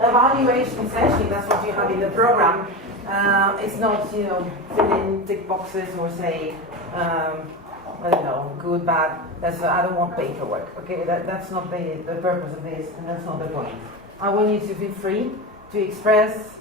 Evaluation session, that's what you have in the program. It's not, fill in tick boxes or say, I don't know, good, bad. I don't want paperwork. Okay, that's not the purpose of this, and that's not the point. I want you to be free to express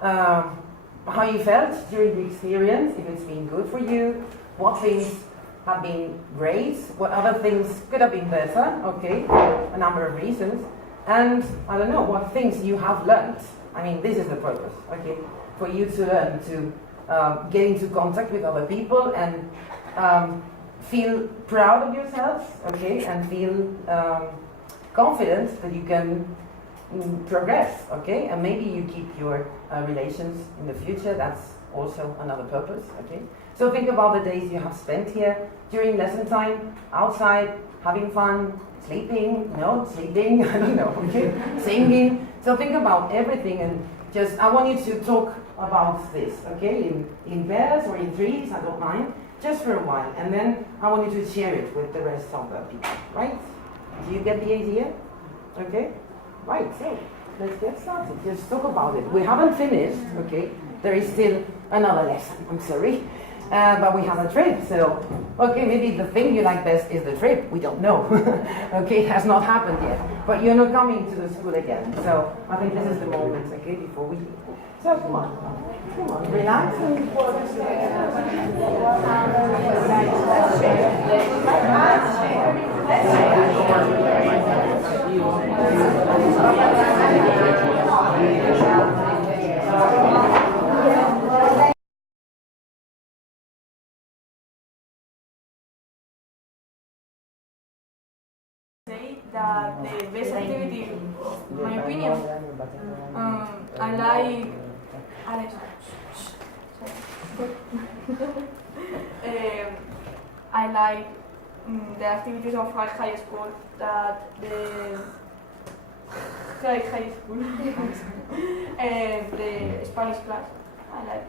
how you felt during the experience, if it's been good for you, what things have been great, what other things could have been better, okay, a number of reasons, and I don't know, what things you have learned. I mean, this is the purpose, okay, for you to learn to get into contact with other people and feel proud of yourself, okay, and feel confident that you can progress, okay, and maybe you keep your relations in the future. That's also another purpose, okay. So think about the days you have spent here during lesson time, outside, having fun, sleeping, I don't know, okay, singing. So think about everything, and just, I want you to talk about this, okay, in pairs or in threes, I don't mind, just for a while, and then I want you to share it with the rest of the people, right? Do you get the idea? Okay? Right, so let's get started. Just talk about it. We haven't finished, okay? There is still another lesson, I'm sorry. But we have a trip, so, okay, maybe the thing you like best is the trip. We don't know. Okay, it has not happened yet. But you're not coming to the school again. So I think this is the moment, okay, before we leave. So come on, relax and that the best activity, in my opinion, I like the activities of high school, that the high school and the Spanish class. I like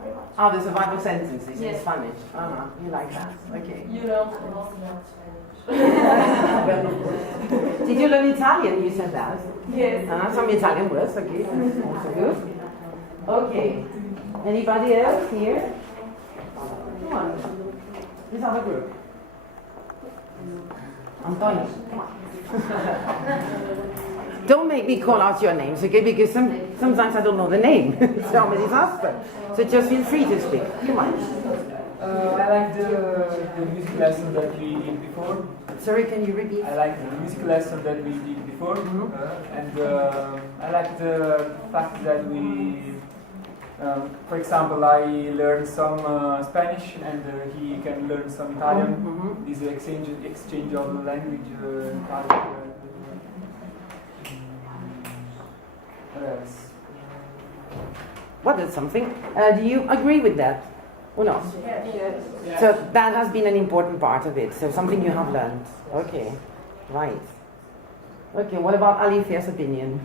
very much. oh, the survival sentences Yes. in Spanish. You like that? Okay. You know. Did you learn Italian? You said that. Yes. Some Italian words, okay. That's also good. Okay. Anybody else here? Come on. This other group. Antonio, come on. Don't make me call out your names, okay? Because sometimes I don't know the name. It's always disaster. So just feel free to speak. Come on. I like the music lesson that we did before. Sorry, can you repeat? I like the music lesson that we did before, and I like the fact that we, for example, I learned some Spanish and he can learn some Italian. This exchange of the language. What else? What is something? Do you agree with that? Or not? Yes. So that has been an important part of it. So something you have learned. Okay, right. Okay, what about Alicia's opinion?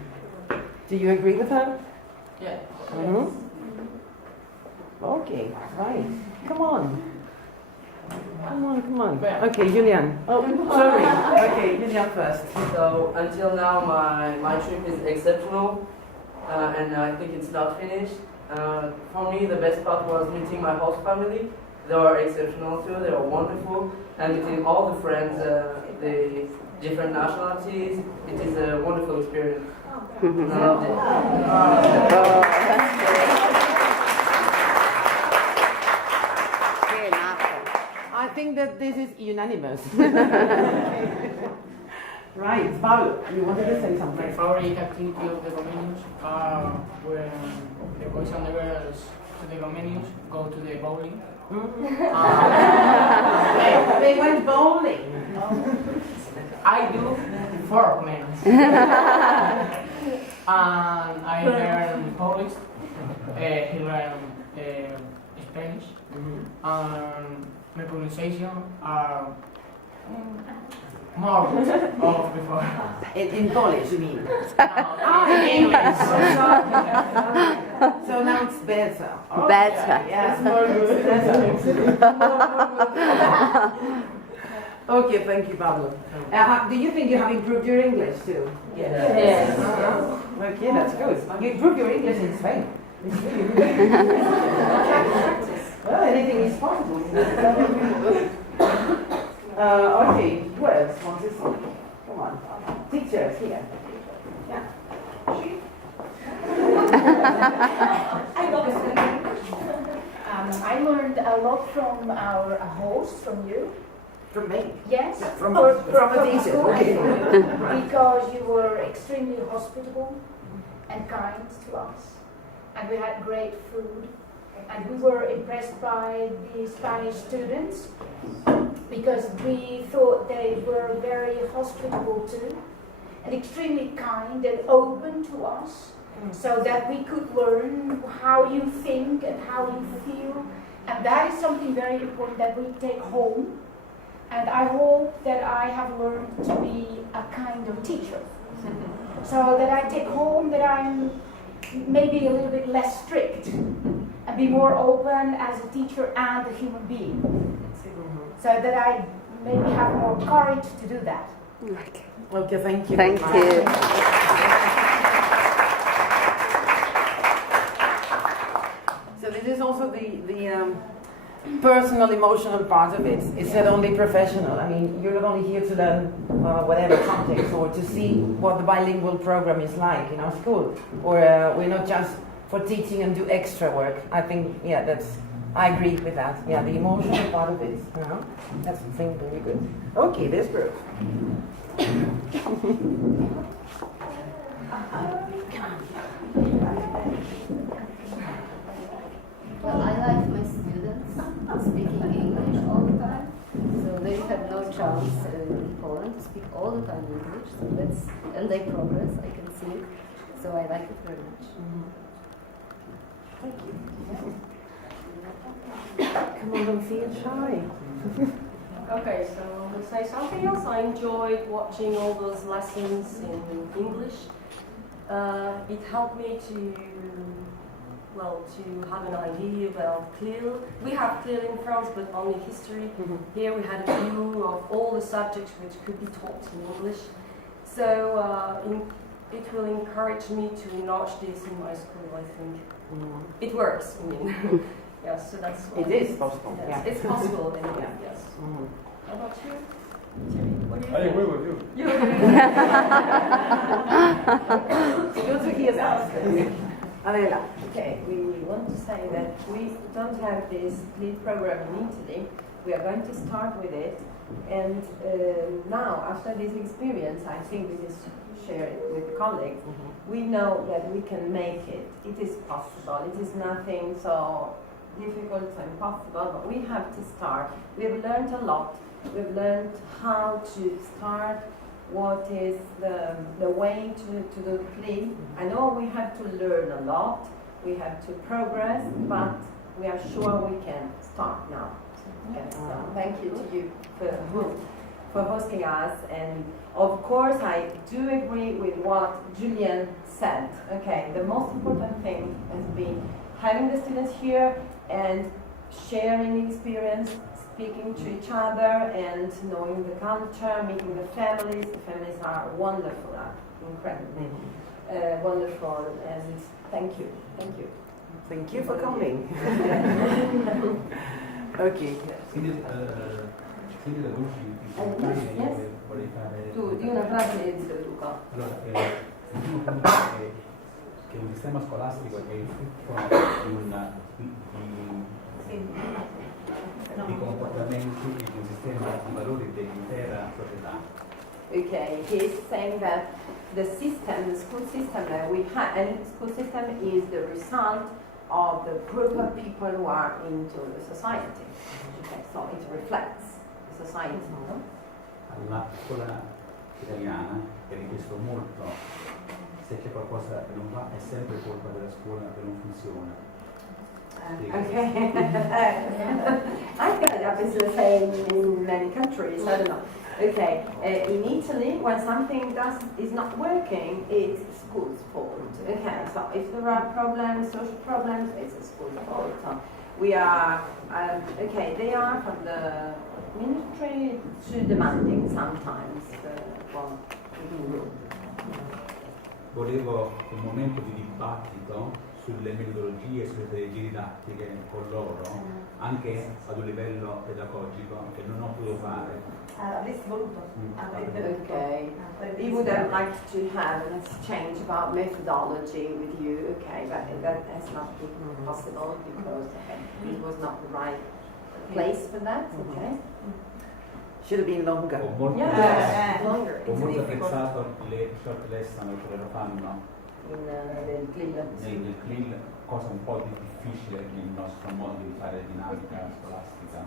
Do you agree with her? Yeah. Okay, right. Come on. Come on. Okay, Julian. Oh, sorry. Okay, Julian first. So until now, my trip is exceptional, and I think it's not finished. For me, the best part was meeting my host family. They were exceptional too. They were wonderful, and meeting all the friends, the different nationalities. It is a wonderful experience. I loved it. I think that this is unanimous. Right, Pablo, you wanted to say something. My favorite activity of the comenius are when the boys and the girls to the comenius go to the bowling. They went bowling. I do for men. And I learn Polish, he learned Spanish, and my pronunciation are more of before. In Polish, you mean? In English. So now it's better. Okay. Better. Yes, more good. Okay, thank you, Pablo. Do you think you have improved your English too? Yes. Okay, that's good. You improved your English in Spain. It's really good. Well, anything is possible. Okay, who else wants to speak? Come on. Teachers here. Yeah. I learned a lot from our host, from you. From me? Yes. From a teacher. school, Okay. because you were extremely hospitable and kind to us. And we had great food. And we were impressed by the Spanish students because we thought they were very hospitable too, and extremely kind and open to us, so that we could learn how you think and how you feel. And that is something very important that we take home. And I hope that I have learned to be a kind of teacher, so that I take home that I'm maybe a little bit less strict and be more open as a teacher and a human being, so that I maybe have more courage to do that. Okay, thank you. Thank you. So this is also the personal, emotional part of it. It's not only professional. I mean, you're not only here to learn whatever subjects or to see what the bilingual program is like in our school, or we're not just for teaching and do extra work. I think, yeah, I agree with that. Yeah, the emotional part of it. That's something very good. Okay, this group. Well, I like my students speaking English all the time, so they have no chance in Poland to speak all the time English. So and they progress. I can see it. So I like it very much. Thank you. Come on, don't feel shy. Okay, so to say something else, I enjoyed watching all those lessons in English. It helped me to have an idea about CLIL. We have CLIL in France, but only history. Here we had a view of all the subjects which could be taught in English. So it will encourage me to enlarge this in my school, I think. It works, I mean. Yes, so that's what It is possible. Yes, Yeah. it's possible anyway, yes. How about you? What do you I think? agree with you. Good to hear that. Adela. Okay, we want to say that we don't have this CLIL program in Italy. We are going to start with it, and now, after this experience, I think we just share it with colleagues. We know that we can make it. It is possible. It is nothing so difficult or impossible, but we have to start. We have learned a lot. We've learned how to start, what is the way to do CLIL. I know we have to learn a lot, we have to progress, but we are sure we can start now. Okay, so thank you to you for hosting us, and of course I do agree with what Julian said. Okay, the most important thing has been having the students here and sharing experience, speaking to each other and knowing the culture, meeting the families. The families are wonderful, incredibly wonderful, and thank you. Thank you for coming. Okay. Quindi da Vinci vorrei fare... Tu di una frase e dice Luca. Allora, il primo punto è che un sistema scolastico è il frutto di comportamenti e di un sistema di valori dell'intera società. Okay, he's saying that the school system that we have, and school system is the result of the group of people who are into the society. Okay, so it reflects the society. Alla scuola italiana, per questo molto, se c'è qualcosa che non va è sempre colpa della scuola che non funziona. Okay. I think that is the same in many countries, I don't know. Okay, in Italy, when something is not working, it's school's fault. Okay, so if there are problems, social problems, it's a school's fault. So we are, okay, they are from the ministry too demanding sometimes for the Volevo un momento di dibattito sulle metodologie e sulle strategie didattiche con loro, anche ad un livello pedagogico che non ho potuto fare. Okay. We would have liked to have an exchange about methodology with you, okay, but that has not been possible because it was not the right place for that, okay? Should have been longer. Ho molto, Longer. ho molto apprezzato le short lesson che loro fanno Nel CLIL. nel CLIL, cosa un po' difficile nel nostro modo di fare dinamica scolastica.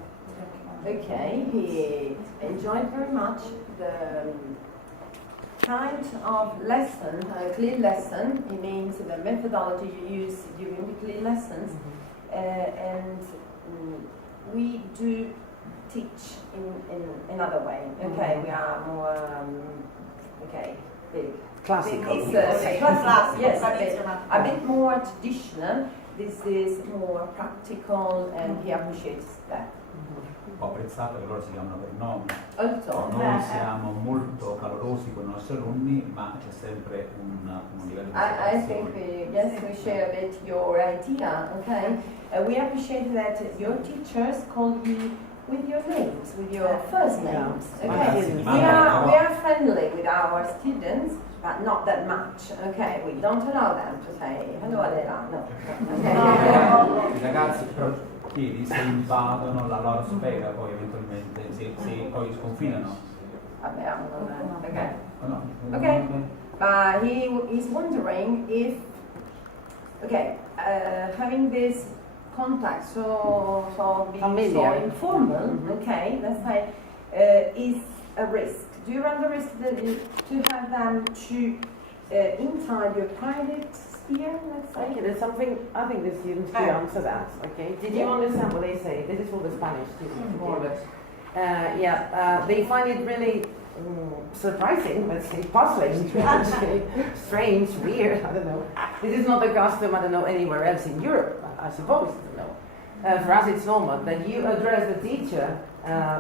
Okay, he enjoyed very much the kind of lesson, CLIL lesson. It means the methodology you use during the CLIL lessons, and we do teach in another way. Okay, we are more big. Classical. It's classical, yes, a bit more traditional. This is more practical, and he appreciates that. Ho apprezzato che loro si chiamano per nome. Also, Noi siamo molto calorosi con i nostri alunni, ma c'è sempre un livello di I separazione. think we share a bit your idea, okay? We appreciate that your teachers call you with your names, with your first names. Okay, we are friendly with our students, but not that much. Okay, we don't allow them to say hello Adela. No. I ragazzi però chiedi se invadono la loro sfera, poi eventualmente se poi sconfinano. Okay. No. Okay. He is wondering if, having this contact so being so informal, okay, let's say, is a risk. Do you run the risk to have them to inside your private sphere, let's say? Okay, there's something, I think the students could answer that, okay? Did you understand what they say? This is for the Spanish students. More or less. They find it really surprising, let's say, puzzling, strange, weird, I don't know. This is not the custom, I don't know, anywhere else in Europe, I suppose, I don't know. For us it's normal that you address the teacher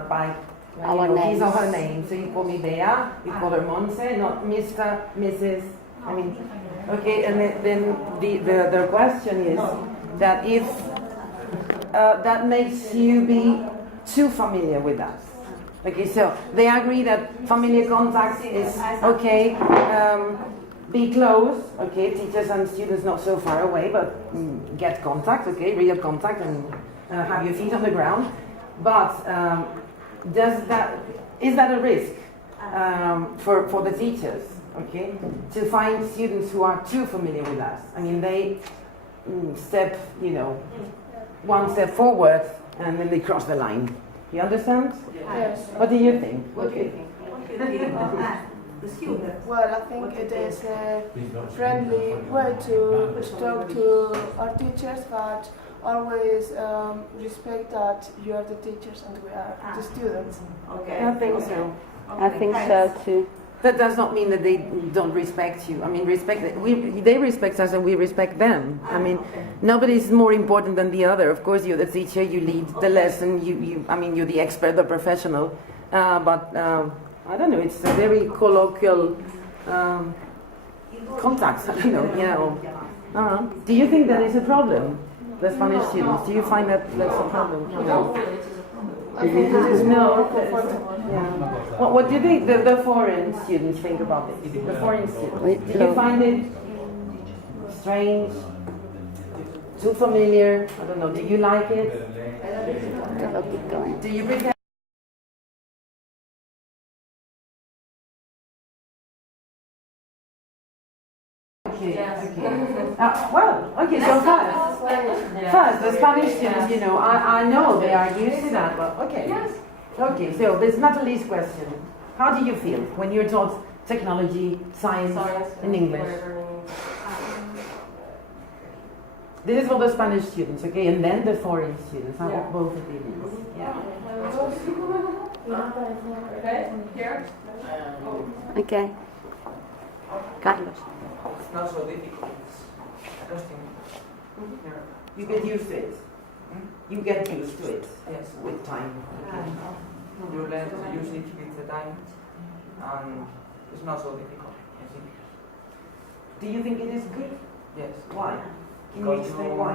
by his or her name. So you call me Bea, you call her Monse, not Mr., Mrs., I mean, okay, and then the question is that if that makes you be too familiar with us. Okay, so they agree that familiar contact is okay, be close, okay, teachers and students not so far away, but get contact, okay, real contact, and have your feet on the ground. But is that a risk for the teachers, okay, to find students who are too familiar with us? I mean, they step, one step forward and then they cross the line. You understand? Yes. What do you think? Okay. Well, I think it is a friendly way to talk to our teachers, but always respect that you are the teachers and we are the students. Okay. I think so. I think so too. That does not mean that they don't respect you. I mean, they respect us and we respect them. I mean, nobody is more important than the other. Of course, you're the teacher, you lead the lesson, you're the expert, the professional. But I don't know, it's a very colloquial contact. I don't know, Do you think that is a problem, the Spanish students? Do you find that that's a problem? No. I think it is more No. What do you think the foreign students think about this? The foreign students. Do you find it strange? Too familiar? I don't know. Do you like it? Do you prepare? So first, the Spanish students, I know they are used to that, but okay. Okay, so there's Natalie's question. How do you feel when you're taught technology, science in English? This is for the Spanish students, okay, and then the foreign students. How both opinions? Yeah. Okay, here. Okay. Carlos. It's not so difficult. I don't think. You get used to it. You get used to it Yes. with time. You learn to use it with the time, and it's not so difficult, I think. Do you think it is good? Yes. Why? Can you Because explain you why?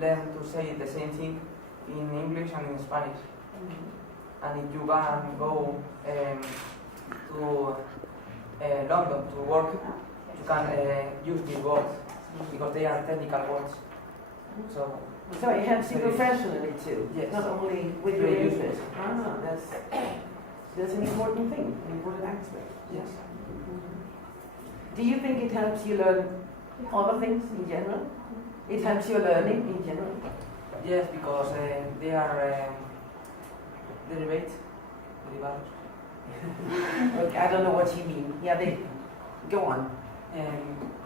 learn to say the same thing in English and in Spanish. And if you can go to London to work, you can use these words because they are technical words. So it helps you Yes. professionally too, Yes. not only with your Very English. That's an important thing, an important aspect. Yes. Do you think it helps you learn other things in general? It helps your learning in general? Yes, because they are derivative. Okay, I don't know what you mean. Yeah, they go on.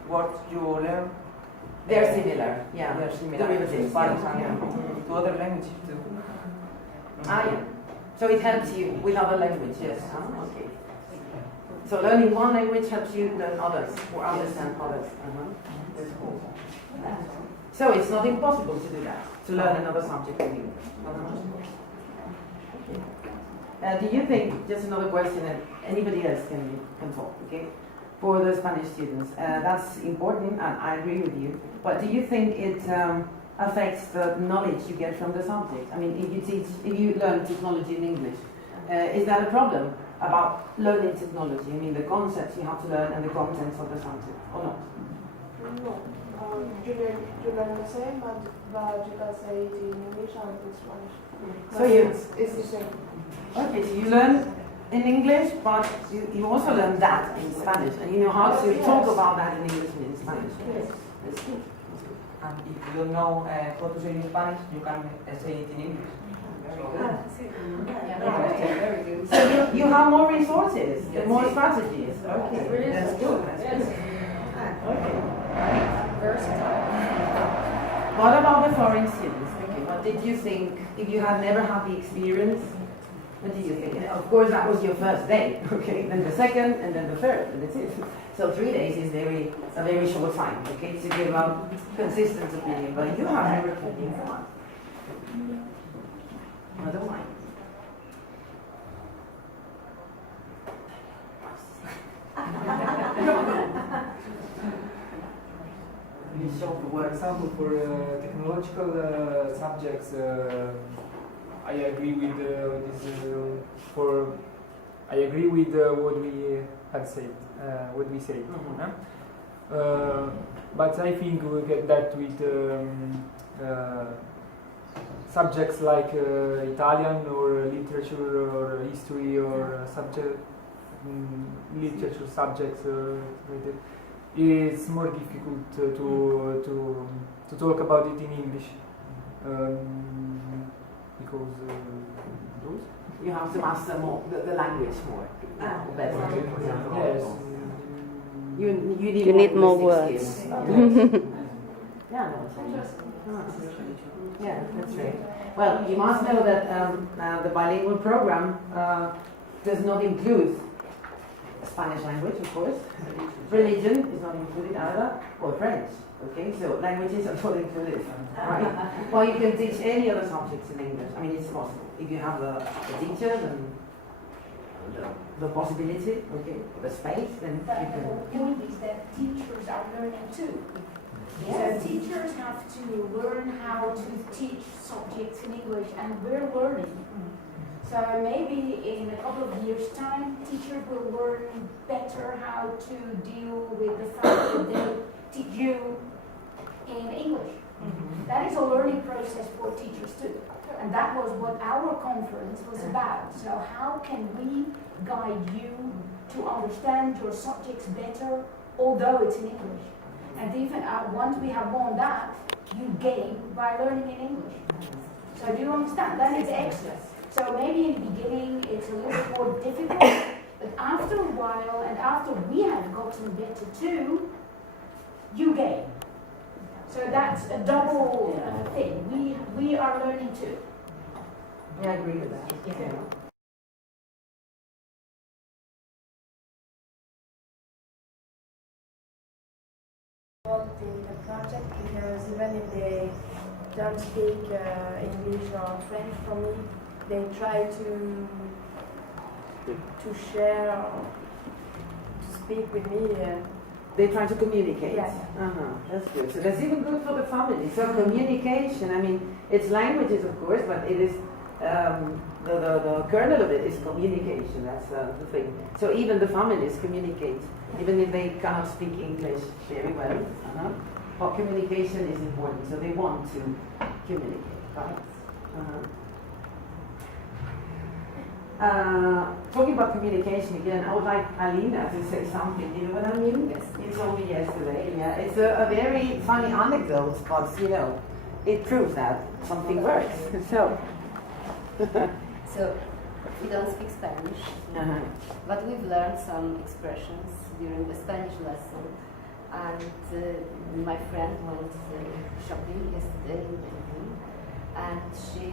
Words you learn, They're similar. Yeah, they are similar to derivatives. Spanish Yeah. and to other languages too. Ah, yeah. So it helps you with other languages. Yes. Ah, okay. So learning one language helps you learn others or understand others. That's cool. So it's not impossible to do that, to learn another subject in English. Do you think, just another question, and anybody else can talk, okay? For the Spanish students, that's important, and I agree with you. But do you think it affects the knowledge you get from the subject? I mean, if you learn technology in English, is that a problem about learning technology? I mean, the concepts you have to learn and the contents of the subject, or not? No. You learn the same, but you can say it in English and in Spanish. So you, It's the same. okay, so you learn in English, but you also learn that in Spanish, and you know how to talk about that in English and in Spanish. Yes. That's good. And if you don't know how to say it in Spanish, you can say it in English. Very good. So you have more resources, Yes. more strategies. Okay, that's good. That's good. Okay. Versatile. What about the foreign students? Okay, what did you think, if you had never had the experience, what did you think? Of course, that was your first day, okay, then the second, and then the third, and that's it. So 3 days is a very short time, okay, to give a consistent opinion, but you have your opinion. Come on. I don't mind. You show the For words. example, for technological subjects, I agree with this. I agree with what we had said. What we said. But I think we get that with subjects like Italian or literature or history or literature subjects. It's more difficult to talk about it in English because You have to master more the language more. Better. yes. You need more words. skills. Yeah, no, yeah, that's right. Well, you must know that the bilingual program does not include Spanish language, of course. Religion is not included either, or French. Okay, so languages are not included. Right? Well, you can teach any other subjects in English. I mean, it's possible if you have the teachers and the possibility, okay, the space, then But you the can. whole point is that teachers are learning too. Yes. So teachers have to learn how to teach subjects in English, and we're learning. So maybe in a couple of years' time, teachers will learn better how to deal with the fact that they teach you in English. That is a learning process for teachers too. And that was what our conference was about. So how can we guide you to understand your subjects better, although it's in English? And even once we have won that, you gain by learning in English. So do you understand? That is extra. So maybe in the beginning it's a little bit more difficult, but after a while and after we have gotten better too, you gain. So that's a double thing. We are learning too. Yeah, I agree with that. Yeah. Involved in the project because even if don't speak English or French from me, they try to share or to speak with me. They try to communicate. Yeah. That's good. So that's even good for the family. So communication. I mean, it's languages, of course, but it is the kernel of it is communication. That's the thing. So even the families communicate, even if they cannot speak English very well. But communication is important. So they want to communicate, right? Talking about communication again, I would like Alina to say something. You know what I mean? Yes. You told me yesterday. Yeah, it's a very funny anecdote, but you know, it proves that something works. So, So we don't speak Spanish, but we've learned some expressions during the Spanish lesson. And my friend went shopping yesterday in the evening, and she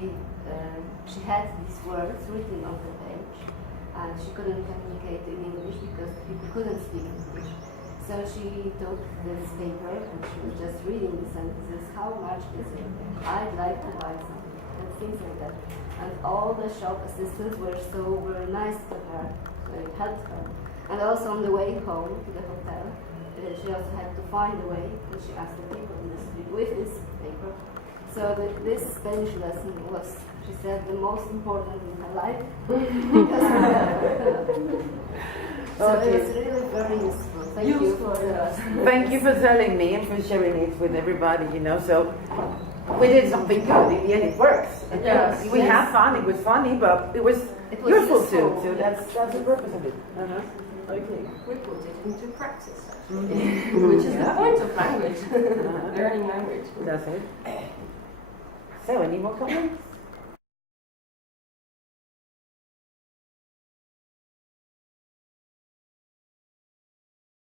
had these words written on the page, and she couldn't communicate in English because people couldn't speak English. So she took this paper and she was just reading the sentences. How much is it? I'd like to buy something, and things like that. And all the shop assistants were so very nice to her, so it helped her. And also on the way home to the hotel, she also had to find a way, and she asked the people in the street with this paper. So this Spanish lesson was, she said, the most important in her life. So it was really very useful. Thank you for thank you for telling me and for sharing it with everybody. You know, so we did something good. In the end, it works. Yes. We had fun. It was funny, but it was useful too. So that's the purpose of it. Okay. We put it into practice, which is the point of language, learning language. That's it. So, any more comments?